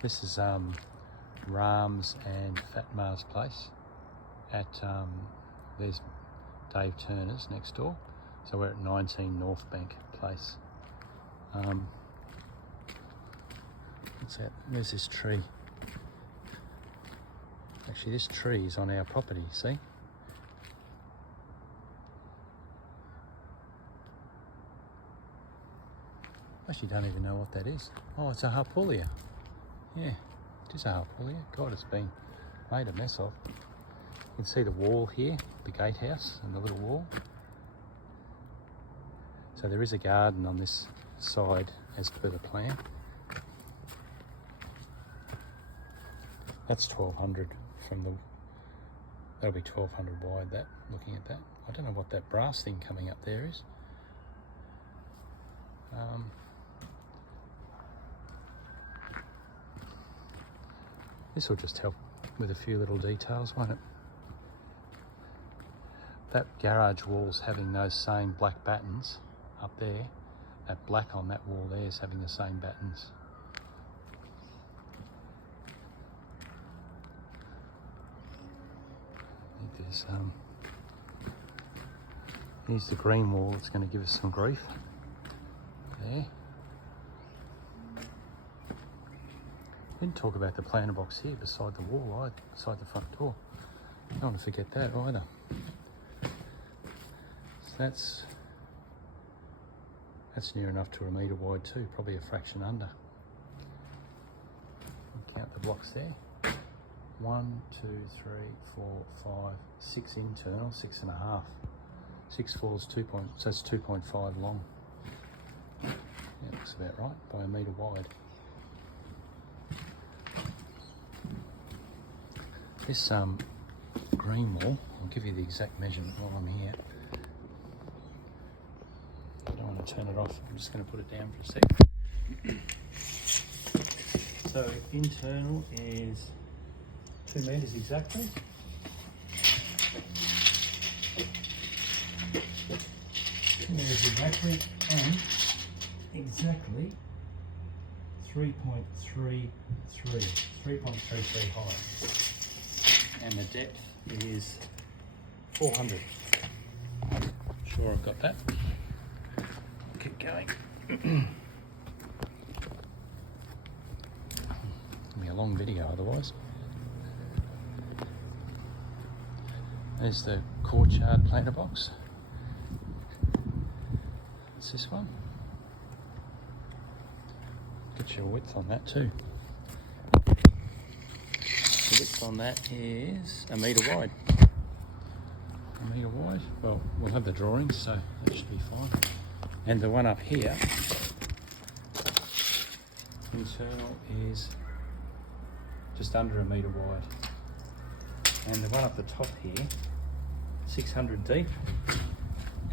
This is Ram's and Fatma's place at there's Dave Turner's next door. So we're at 19 Northbank Place. What's that? There's this tree. Actually, this tree is on our property, see? Actually don't even know what that is. Oh, it's a harpullia. Yeah, it is a harpullia. God, it's been made a mess of. You can see the wall here, the gatehouse and the little wall. So there is a garden on this side as per the plan. That's 1200 from the, that'll be 1200 wide, that, looking at that. I don't know what that brass thing coming up there is. This will just help with a few little details, won't it? That garage wall's having those same black battens up there. That black on that wall there is having the same battens. There's here's the green wall that's going to give us some grief. There. Didn't talk about the planter box here beside the wall, beside the front door. Don't want to forget that either. So that's near enough to a metre wide too, probably a fraction under. Count the blocks there. 1, 2, 3, 4, 5, 6 internal, 6.5. 6 floors, 2 point, so that's 2.5 long. Yeah, looks about right, by a metre wide. This green wall, I'll give you the exact measurement while I'm here. I don't want to turn it off, I'm just going to put it down for a sec. So internal is 2 metres exactly. 2 metres exactly, and exactly 3.33 high. And the depth is 400. Sure, I've got that. Keep going. It'll be a long video otherwise. There's the courtyard planter box. It's this one. Get your width on that too. The width on that is a metre wide. A metre wide. Well, we'll have the drawings, so that should be fine. And the one up here, internal, is just under a metre wide. And the one up the top here, 600 deep.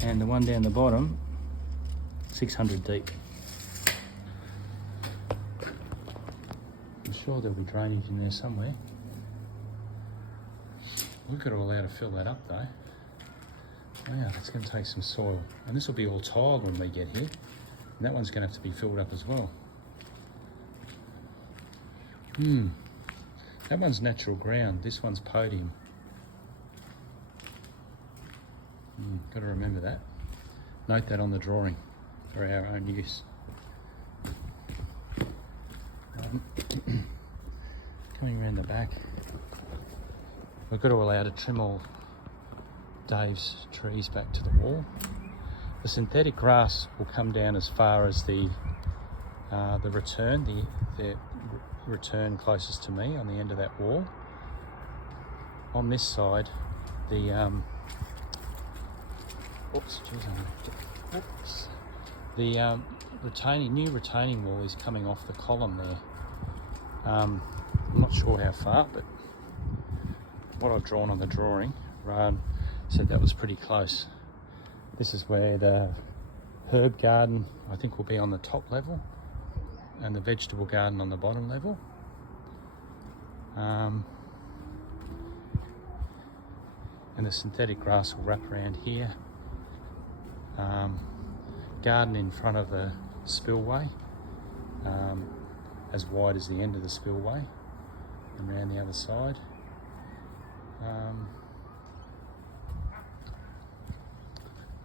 And the one down the bottom, 600 deep. I'm sure there'll be drainage in there somewhere. We've got to allow to fill that up though. Wow, that's going to take some soil. And this will be all tiled when we get here. And that one's going to have to be filled up as well. That one's natural ground. This one's podium. Got to remember that. Note that on the drawing for our own use. Coming around the back, we've got to allow to trim all Dave's trees back to the wall. The synthetic grass will come down as far as the return, the return closest to me on the end of that wall. On this side, the new retaining wall is coming off the column there. I'm not sure how far, but what I've drawn on the drawing, Ryan said that was pretty close. This is where the herb garden, I think, will be on the top level, and the vegetable garden on the bottom level. And the synthetic grass will wrap around here. Garden in front of the spillway, as wide as the end of the spillway and around the other side.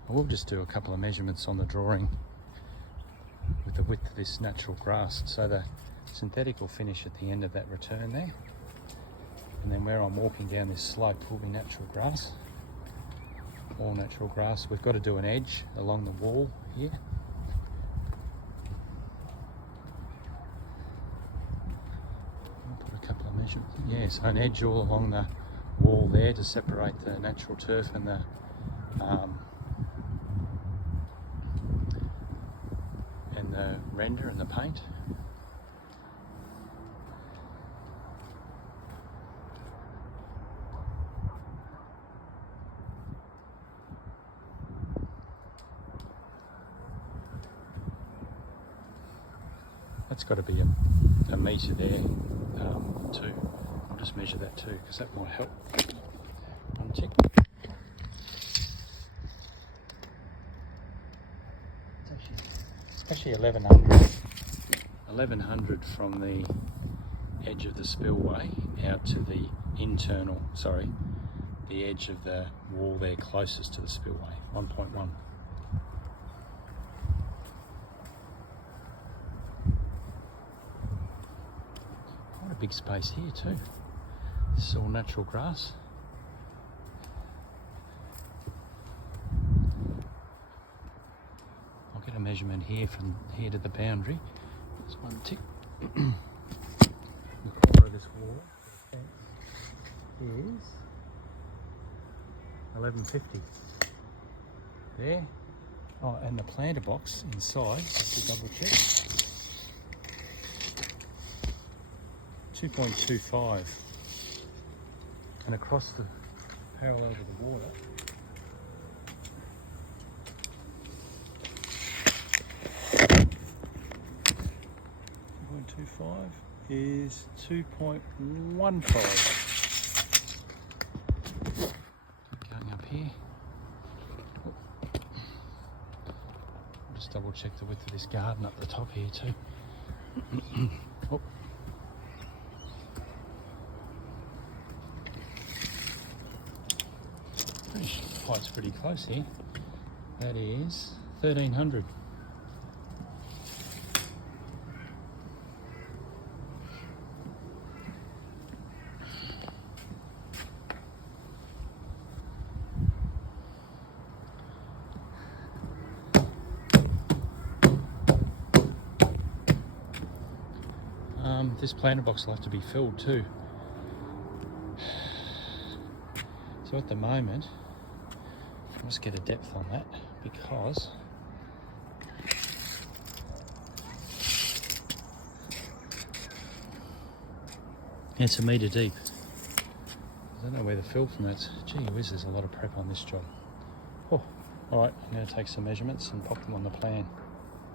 I will just do a couple of measurements on the drawing with the width of this natural grass. So the synthetic will finish at the end of that return there. And then where I'm walking down this slope will be natural grass. All natural grass. We've got to do an edge along the wall here. I'll put a couple of measurements. Yeah, so an edge all along the wall there to separate the natural turf and the render and the paint. That's got to be a metre there too. I'll just measure that too because that might help. One tick. It's actually 1100 from the edge of the spillway out to the the edge of the wall there closest to the spillway, 1.1. Quite a big space here too. This is all natural grass. I'll get a measurement here from here to the boundary. There's one tick. The corner of this wall is 1150. There. Oh, and the planter box inside, just to double check, 2.25. And across the parallel to the water, 2.25 is 2.15. Going up here. I'll just double check the width of this garden up the top here too. Oh. Height's pretty close here. That is 1300. This planter box will have to be filled too. So at the moment, I must get a depth on that because it's a metre deep. I don't know where the fill from that's. Gee whiz, there's a lot of prep on this job. Oh, all right, I'm going to take some measurements and pop them on the plan.